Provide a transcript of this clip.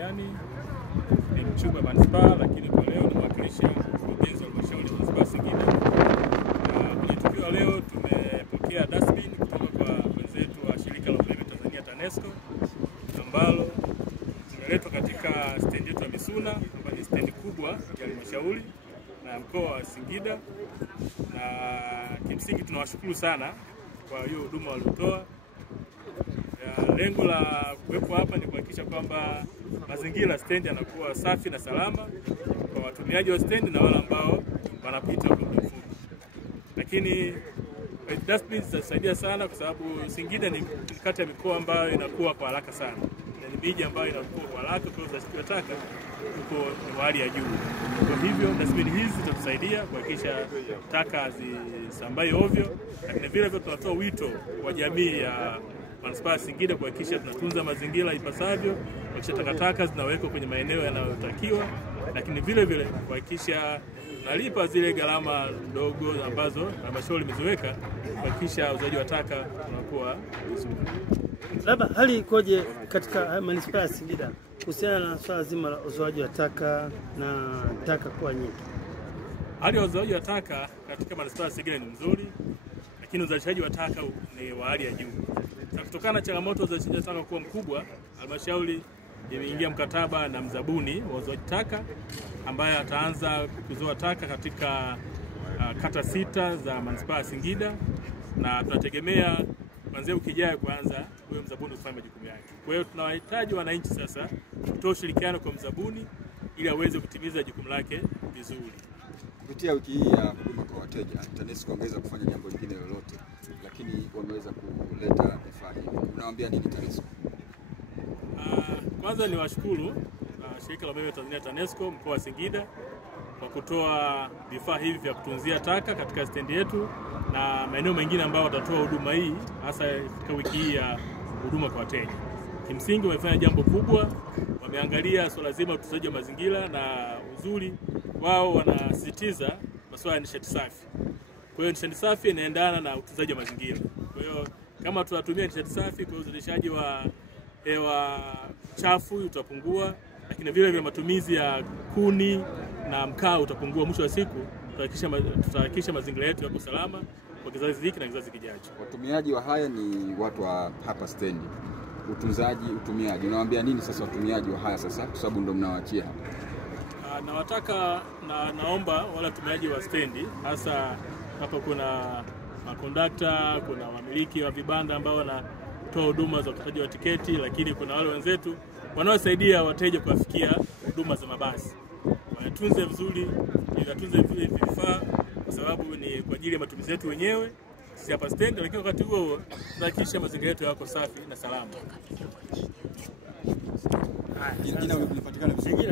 Yani ni mchumba manispaa, lakini kwa leo nimewakilisha mkurugenzi wa halmashauri ya manispaa Singida. Kwenye tukio leo tumepokea dustbin kutoka kwa wenzetu wa shirika la umeme Tanzania TANESCO, ambalo zimeletwa katika stendi yetu ya Misuna, ambayo ni stendi kubwa ya halmashauri na mkoa wa Singida, na kimsingi tunawashukuru sana kwa hiyo huduma waliotoa. Lengo la kuwepo hapa ni kuhakikisha kwamba mazingira stendi yanakuwa safi na salama kwa watumiaji wa stendi na wale ambao wanapita kwa muda mfupi. Lakini dustbins zitasaidia sana kwa sababu Singida ni kati ya mikoa ambayo inakuwa kwa haraka sana. Ni miji ambayo inakuwa kwa haraka, kwa hiyo uzalishaji wa taka uko ni hali ya juu. Kwa hivyo dustbin hizi zitatusaidia kuhakikisha taka hazisambai ovyo, lakini vile vile tunatoa wito kwa jamii ya manispaa Singida kuhakikisha tunatunza mazingira ipasavyo, kuhakikisha takataka zinawekwa kwenye maeneo yanayotakiwa, lakini vile vile kuhakikisha tunalipa zile gharama ndogo ambazo halmashauri imeziweka kuhakikisha uzaji wa taka unakuwa vizuri. Labda hali ikoje katika manispaa ya Singida kuhusiana na swala zima la uzoaji wa taka na taka kuwa nyingi? Hali ya uzoaji wa taka katika manispaa ya Singida ni mzuri, lakini uzalishaji wa taka ni wa hali ya juu. Kutokana na changamoto za uzalishaji wa taka kuwa mkubwa, halmashauri imeingia mkataba na mzabuni wa uzoaji taka ambaye ataanza kuzoa taka katika kata 6 za manispaa ya Singida, na tunategemea kuanzia wiki ijayo kuanza huyo mzabuni kufanya majukumu yake. Kwa hiyo tunawahitaji wananchi sasa kutoa ushirikiano kwa mzabuni ili aweze kutimiza jukumu lake vizuri. Kupitia wiki hii ya huduma kwa wateja, TANESCO ongeza kufanya jambo lingine lolote, lakini wameweza kuleta vifaa hivi. Unawaambia nini TANESCO? Kwanza ni washukuru shirika la umeme Tanzania TANESCO mkoa wa Singida kwa kutoa vifaa hivi vya kutunzia taka katika stendi yetu na maeneo mengine ambayo watatoa huduma hii, hasa katika wiki hii ya huduma kwa wateja. Kimsingi wamefanya jambo kubwa, wameangalia swala zima la utunzaji wa mazingira, na uzuri wao wanasisitiza masuala ya nishati safi. Kwa hiyo nishati safi inaendana na utunzaji wa mazingira. Kwa hiyo kama tunatumia nishati safi, kwa uzalishaji wa hewa chafu utapungua, lakini vile vile matumizi ya kuni na mkaa utapungua. Mwisho wa siku tutahakikisha mazingira yetu yako salama kwa kizazi hiki na kizazi kijacho. Watumiaji wa haya ni watu wa hapa stendi. Utunzaji, utumiaji, unawaambia nini sasa watumiaji wa haya sasa, kwa sababu ndio mnawaachia hapa? Nawataka naomba wale watumiaji wa stendi, hasa hapa kuna makondakta, kuna wamiliki wa vibanda ambao wanatoa huduma za ukataji wa tiketi, lakini kuna wale wenzetu wanaosaidia wateja kuwafikia huduma za mabasi. Watunze vizuri vifaa kwa sababu ni kwa ajili ya matumizi yetu wenyewe sisi hapa stendi, lakini wakati huo tunahakikisha mazingira yetu yako safi na salama. Jina ulipatikana vizuri.